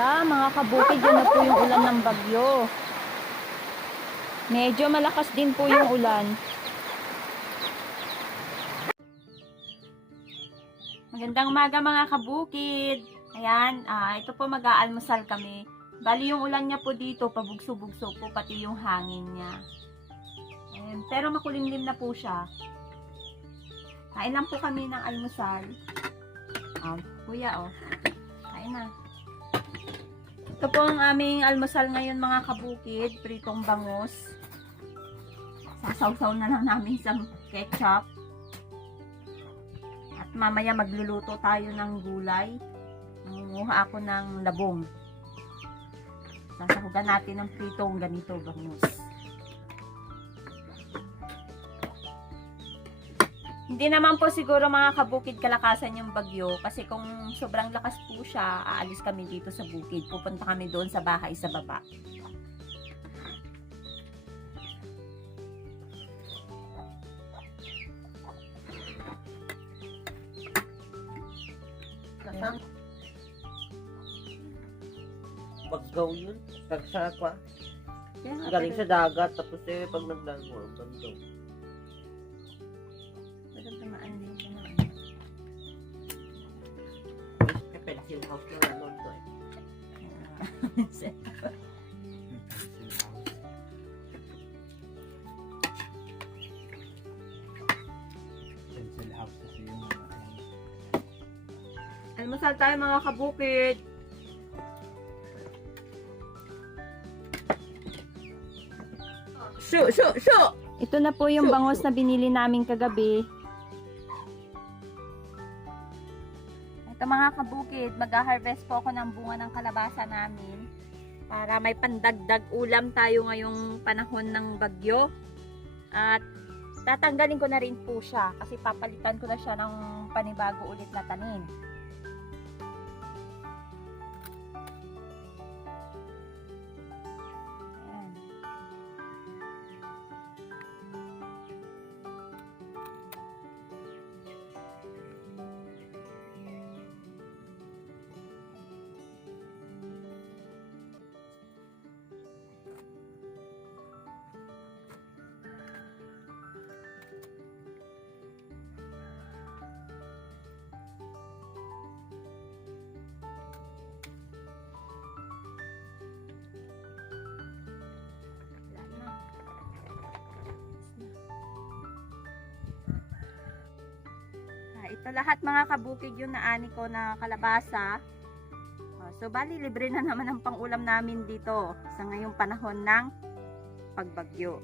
Hala, mga kabukid, yun na po yung ulan ng bagyo. Medyo malakas din po yung ulan. Magandang umaga mga kabukid. Ayan, ah, ito po mag-aalmusal kami. Bali yung ulan niya po dito, pabugso-bugso po, pati yung hangin niya. Ayan, pero makulimlim na po siya. Kain lang po kami ng almusal. Ah, kuya, oh. Kain na. Ito po ang aming almusal ngayon mga kabukid, pritong bangus. Sasawsaw na lang namin sa ketchup. At mamaya magluluto tayo ng gulay. Nangunguha ako ng labong. Sasahugan natin ng pritong ganito bangus. Hindi naman po siguro mga kabukid kalakasan yung bagyo kasi kung sobrang lakas po siya, aalis kami dito sa bukid. Pupunta kami doon sa bahay sa baba. Baggaw yun. Kaya nga, Galing sa dagat. Tapos eh, pag nagdango, baggaw. House na ano to eh. Pencil house kasi yung mga ano. Almusal tayo mga kabukid. Shu, shu, shu! Ito na po yung bangus na binili namin kagabi. Ito mga kabukid, mag-harvest po ako ng bunga ng kalabasa namin para may pandagdag ulam tayo ngayong panahon ng bagyo. At tatanggalin ko na rin po siya kasi papalitan ko na siya ng panibago ulit na tanim. Ito lahat mga kabukid yung naani ko na kalabasa. Ah, so bali libre na naman ang pangulam namin dito sa ngayong panahon ng pagbagyo.